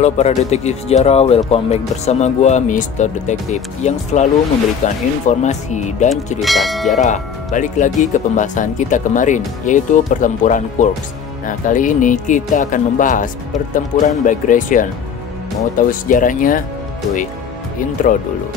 Halo para detektif sejarah, welcome back bersama gua Mr. Detektif yang selalu memberikan informasi dan cerita sejarah. Balik lagi ke pembahasan kita kemarin, yaitu pertempuran Kursk. Nah, kali ini kita akan membahas pertempuran Bagration. Mau tahu sejarahnya? Cuy, intro dulu.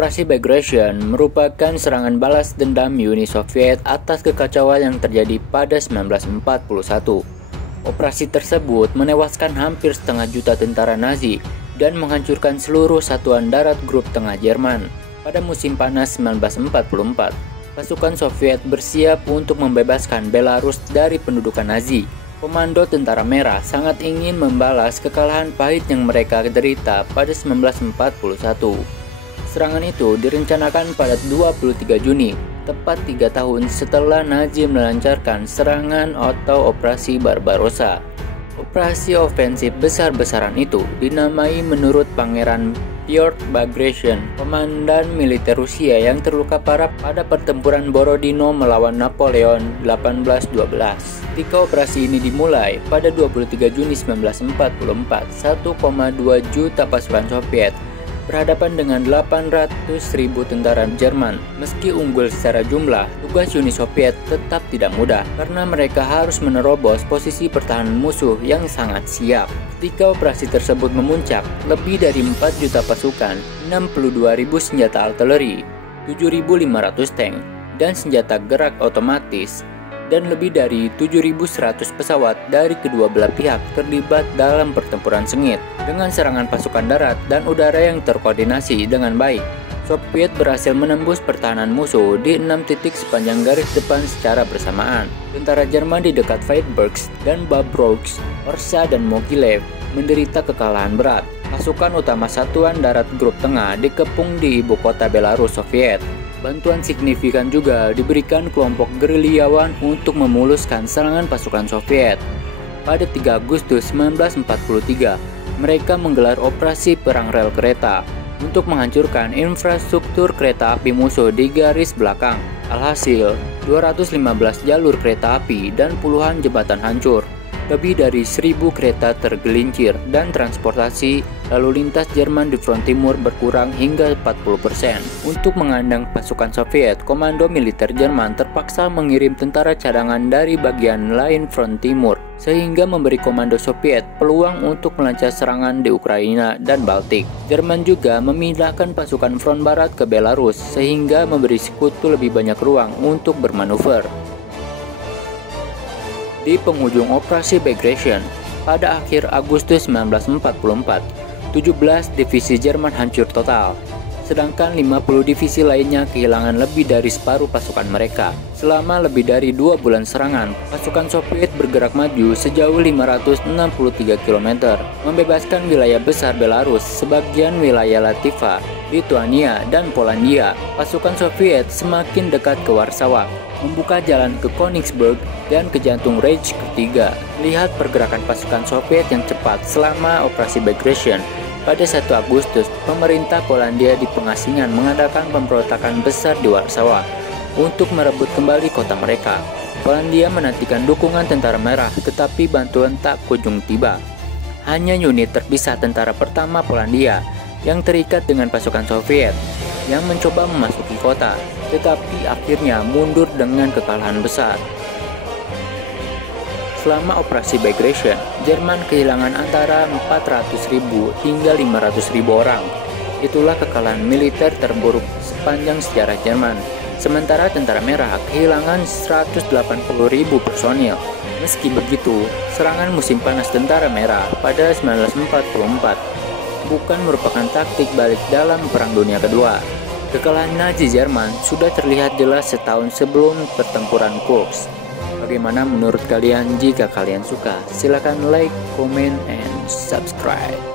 Operasi Bagration merupakan serangan balas dendam Uni Soviet atas kekacauan yang terjadi pada 1941. Operasi tersebut menewaskan hampir setengah juta tentara Nazi dan menghancurkan seluruh satuan darat grup tengah Jerman. Pada musim panas 1944, pasukan Soviet bersiap untuk membebaskan Belarus dari pendudukan Nazi. Komando Tentara Merah sangat ingin membalas kekalahan pahit yang mereka derita pada 1941. Serangan itu direncanakan pada 23 Juni, tepat 3 tahun setelah Nazi melancarkan serangan atau Operasi Barbarossa. Operasi ofensif besar-besaran itu dinamai menurut Pangeran Pyotr Bagration, komandan militer Rusia yang terluka parah pada pertempuran Borodino melawan Napoleon 1812. Ketika operasi ini dimulai pada 23 Juni 1944, 1,2 juta pasukan Soviet berhadapan dengan 800.000 tentara Jerman. Meski unggul secara jumlah, tugas Uni Soviet tetap tidak mudah karena mereka harus menerobos posisi pertahanan musuh yang sangat siap. Ketika operasi tersebut memuncak, lebih dari 4 juta pasukan, 62.000 senjata artileri, 7.500 tank, dan senjata gerak otomatis, dan lebih dari 7.100 pesawat dari kedua belah pihak terlibat dalam pertempuran sengit. Dengan serangan pasukan darat dan udara yang terkoordinasi dengan baik, Soviet berhasil menembus pertahanan musuh di 6 titik sepanjang garis depan secara bersamaan. Tentara Jerman di dekat Weitberg dan Babrox, Orsa dan Mogilev menderita kekalahan berat. Pasukan utama Satuan Darat Grup Tengah dikepung di ibu kota Belarus Soviet. Bantuan signifikan juga diberikan kelompok gerilyawan untuk memuluskan serangan pasukan Soviet. Pada 3 Agustus 1943, mereka menggelar operasi perang rel kereta untuk menghancurkan infrastruktur kereta api musuh di garis belakang. Alhasil, 215 jalur kereta api dan puluhan jembatan hancur. Lebih dari 1.000 kereta tergelincir dan transportasi lalu lintas Jerman di front timur berkurang hingga 40%. Untuk mengandang pasukan Soviet, komando militer Jerman terpaksa mengirim tentara cadangan dari bagian lain front timur, sehingga memberi komando Soviet peluang untuk melancar serangan di Ukraina dan Baltik. Jerman juga memindahkan pasukan front barat ke Belarus, sehingga memberi sekutu lebih banyak ruang untuk bermanuver. Di penghujung operasi Bagration, pada akhir Agustus 1944, 17 divisi Jerman hancur total, sedangkan 50 divisi lainnya kehilangan lebih dari separuh pasukan mereka. Selama lebih dari 2 bulan serangan, pasukan Soviet bergerak maju sejauh 563 km, membebaskan wilayah besar Belarus, sebagian wilayah Latvia, Lituania, dan Polandia. Pasukan Soviet semakin dekat ke Warsawa, membuka jalan ke Königsberg dan ke jantung Reich ketiga. Lihat pergerakan pasukan Soviet yang cepat selama operasi Bagration. Pada 1 Agustus, pemerintah Polandia di pengasingan mengadakan pemberontakan besar di Warsawa untuk merebut kembali kota mereka. Polandia menantikan dukungan tentara merah, tetapi bantuan tak kunjung tiba. Hanya unit terpisah tentara pertama Polandia yang terikat dengan pasukan Soviet yang mencoba memasuki kota, tetapi akhirnya mundur dengan kekalahan besar. Selama operasi Bagration, Jerman kehilangan antara 400.000 hingga 500.000 orang. Itulah kekalahan militer terburuk sepanjang sejarah Jerman. Sementara tentara merah kehilangan 180.000 personil. Meski begitu, serangan musim panas tentara merah pada 1944 bukan merupakan taktik balik dalam Perang Dunia Kedua. Kekalahan Nazi Jerman sudah terlihat jelas setahun sebelum pertempuran Kursk. Bagaimana menurut kalian? Jika kalian suka, silakan like, comment, and subscribe.